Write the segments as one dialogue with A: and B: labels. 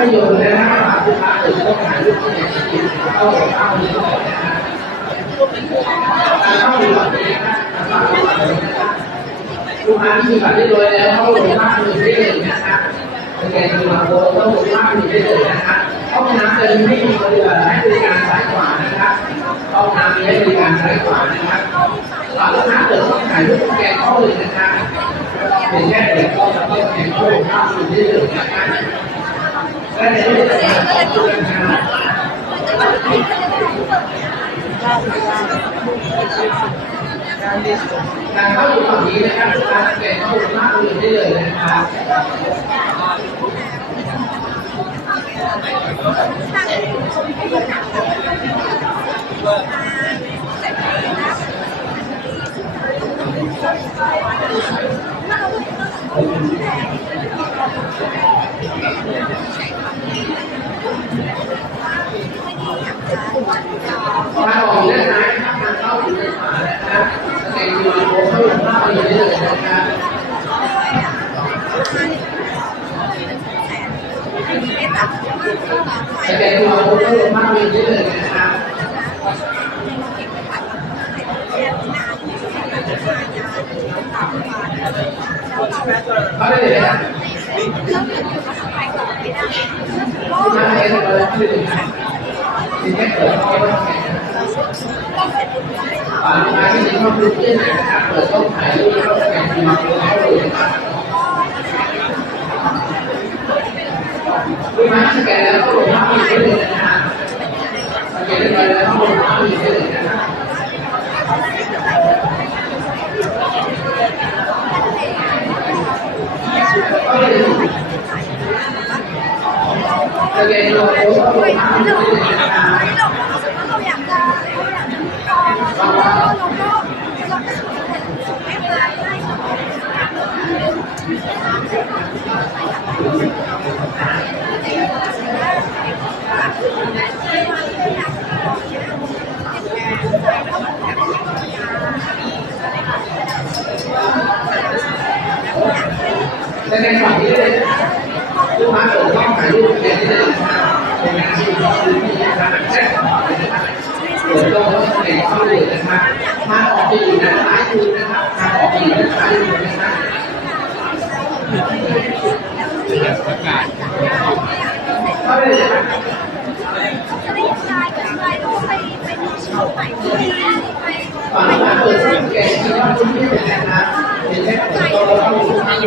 A: จะทำภาพยนตร์นะครับลูกค้าตื่นต้องถ่ายรูปที่ไหนกินเข้าเข้าไปเข้าไปก่อนนะครับลูกค้าที่มีบัตรเรียบร้อยแล้วเข้าลงภาพมือได้เลยนะครับแกนคิวอาโค้ดเข้าลงภาพมือได้เลยนะครับห้องน้ำจะไม่มีบริการให้บริการซ้ายขวานะครับห้องน้ำมีให้บริการซ้ายขวานะครับลูกค้าเปิดต้องถ่ายรูปแกเข้าเลยนะครับเป็นแค่เด็กก็จะต้องสแกนเข้าลงภาพมือได้เลยนะครับ การดูแลงานการเข้าอยู่ฝั่งนี้นะครับกค้าสังเกนข้อมูลมากเลยได้เลยนะครับว่า ออกอยู่ด้านซ้ายนะครับเข้าอยู่ด้านขวานะครับสังเกตอยู่โคเข้าอยู่มากเลยเลยนะครับสังเกตอยู่โคเข้าอยู่มากเลยเลยนะครับข้าได้เลยนะเอเลยเข้าได้เลยนี้เปิดเข้าได้ฝ่ายงานที่เข้าพื้นที่นะครับเปิดต้องถ่ายรูปแล้วก็สนคิวอาร์โค้ดเข้าเลยนะครับลูกค้าสนแล้วก็ลงภาพได้เลยนะครับสนเรียบร้อยแล้วก็ลงภาพได้เลยนะ ครับก็เลยสแกนคิวอาร์โค้ดเข้าลงภาพได้เลยนะครับ แสดงฝั่งนี้เลยลูกค้าเปิดกล้องถ่ายรูปสแกนได้เลยนะครับเป็นงานที่เขาพื้นที่นะครับแจ้งก่อนเลยนะครับเปิดกล้องแล้วสแกนเขาเลยนะครับทาออกจะอยู่ด้านซ้ายมือนะครับทางออกจะอยู่ด้านซ้ายมือนะครับ
B: ประกาศ
A: เข้าได้เลยนะครับฝั่งลูกค้าเปิดสแกนที่ว่าพื้นที่เป็นะครับเป็นแค่เปิดกล้องแล้วเข้าสู่ทาง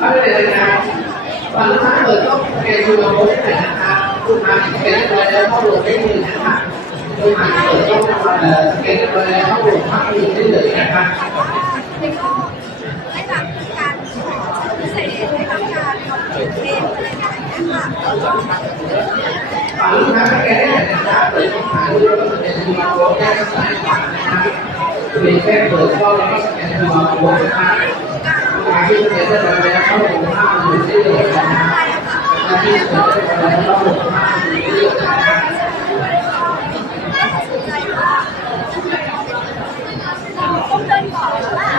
A: หลังเลยนะครับเข้าได้เลยนะครับสแกนแล้วเข้าได้เลยนะครับน้ำเราให้บริการชั้นที่หกนะครับตอน้ำของเราเป็นของบ้านได้เลยนะครับเอาเลยนะครับฝั่งลูกค้าเปิดต้องสแกนคิวอาร์โค้ดนะครับลูกค้าสแกนเรียบร้อยแล้วข้าโหลดได้เลยนะครับลูกค้าเปิดต้องเอ่อสแกนเรียบร้อยแล้วเข้าโหลดภาพมือได้เลยนะครับฝั่งลูกค้าแกได้เลยนะครับเปิดต้องถ่ายรูปแล้วก็สแกนคิวอาโค้ดได้ทั้งสายฝั่นะครับเป็นแค่เปิดกล้องแล้วก็สแกนคิวอาโค้ดนะครับ ที่สแกนเรียบร้อยแล้วเข้าโหลดภาพมือได้เลยนะครับลูกค้าที่สแกนเรียบร้อยแล้วเข้าโหลดภาพมือได้เลยนะครับ
C: ต้องเดินก่อนว่า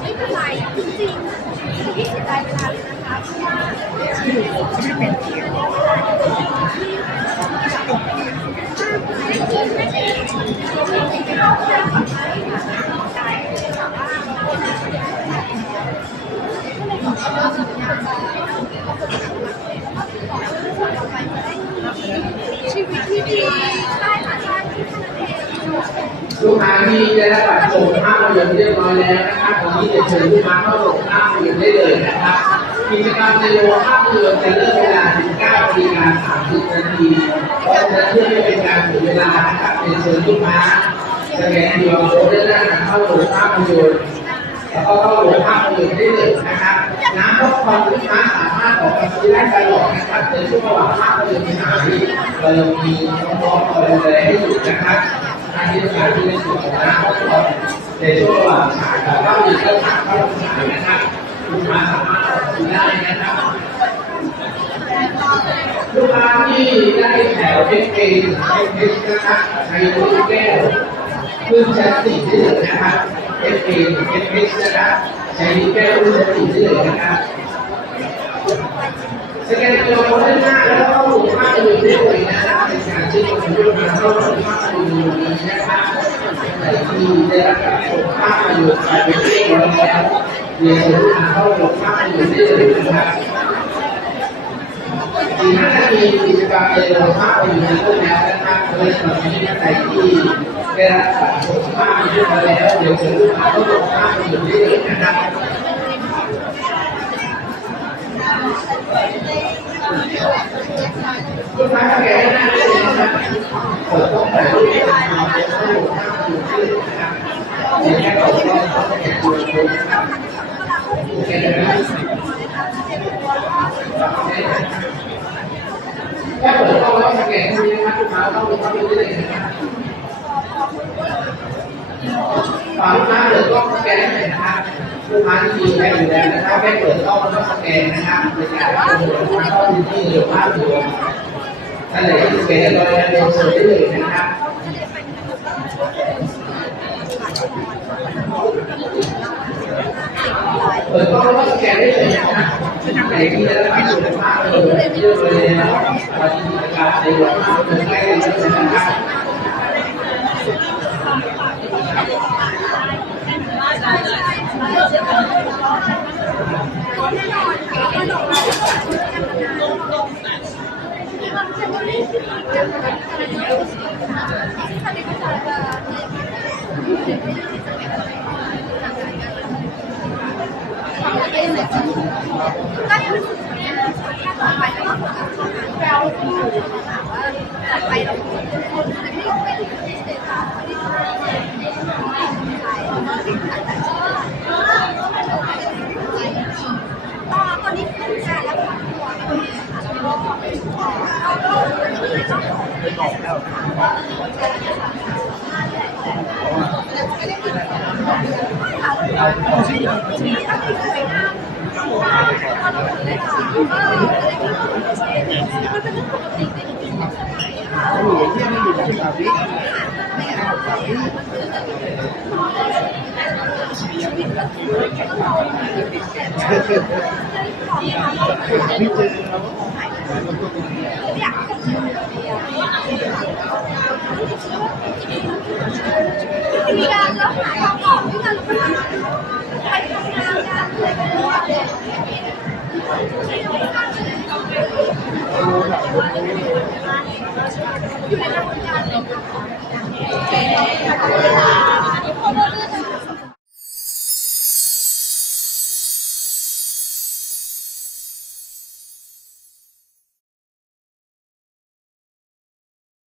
C: ไม่เป็นไรจริงๆที่เสียดายเวลาเลยนะคะเพราะว่า ชีวิตที่ดีใช่ค่ะใช่ที่ท่านเอง
A: ลูกค้าที่ได้รับบัตรชมภาพยนตร์เรียบร้อยแล้วนะครับวันนี้จะเชิญลูกค้าเข้าชมภาพยนตร์ได้เลยนะครับกิจกรรมในโรงภาพยนตร์จะเริ่มเวลา 19นาฬิกา30นาทีเพราะฉะนั้นเพื่อไม่เป็นการเสียเวลานะครับเป็นเชิญลูกค้าสแกนคิวอาร์โค้ดด้านหน้าเข้าโรงภาพยนตร์แล้วก็เข้าโรงภาพยนตร์ได้เลยนะครับน้ำก็ควาลูกค้าสามารถออกมาซื้อได้ตลอดนะครับในช่วงระหว่างภาพยนตร์ฉายเรายังมีน้องๆคอยดูแลให้อยู่นะครับ ทางที่กาที่ในส่วนของน้ำก็คอยในช่วงระหว่างฉายแต่ว่ามีเครื่องถ่ายเข้าฉายนะครับลูกค้าสามารถออกมาซื้อได้นะครับลูกค้าที่ได้แถวเอสเอเอสเอสนะครับใช้ลูกแก้วเครื่องใช้สีได้เลยนะครับเอสเอเอสเอสนะครับใช้ลูกแก้วเครื่องใช้สีได้เลยนะครับสแกนตัวค้ดด้านหน้า แล้วก็เข้าสู่ภาพยนตร์ได้เลยนะครับในการที่คุณลูกค้าเข้าสู่ภาพยนตร์นี้นะครับในที่ได้รับการมภาพยนตร์ไปเป็นที่เรียบร้อยแล้วเรียนเชิญลูกค้าเข้าสู่ภานี้นะครับถ้านาทีกิจกรรมจะลงภาพไปอยู่ในรูปแล้วนะครับเลยสำหรับที่ท่านใดที่ได้รับการชมภาพไปอยู่แล้วเดี๋ยวเชิญลูกค้าเข้าลงภาพไปอยู่ได้เลยนะครับ ลูกค้าแกนหน้าได้เลยนะครับเปิดต้องถ่ายรูปให้เราเป็นผู้ข้ามผู้ชื่อนะครับอย่างนี้เราต้องเป็นคนรู้โอเคนะครับแค่เปิดกล้องแล้วสแกนตรงนี้นะครับลูกค้าต้องลงเข้าไปได้เลยนะครับฝากลูกค้าเปิดกล้องสแกนได้เลยนะครับลูกค้าที่มีแค่อยู่แล้วนะครับแค่เปิดกล้องแล้วก็สแกนนะครับในการเข้าถึงลูกค้าเข้าพื้นที่หรือภาพรวม ท่านไหนที่สแกนเราจะเรียนเชิญได้เลยนะครับเปิดกล้องแล้วก็สแกนได้เลยนะครับท่านไหนที่ได้รับการชมภาพเลยเยอะเลยนะครับปฏิบัติการในวันนี้เลยใกล้กันนะครับ
C: Thank you. มีการรักษาค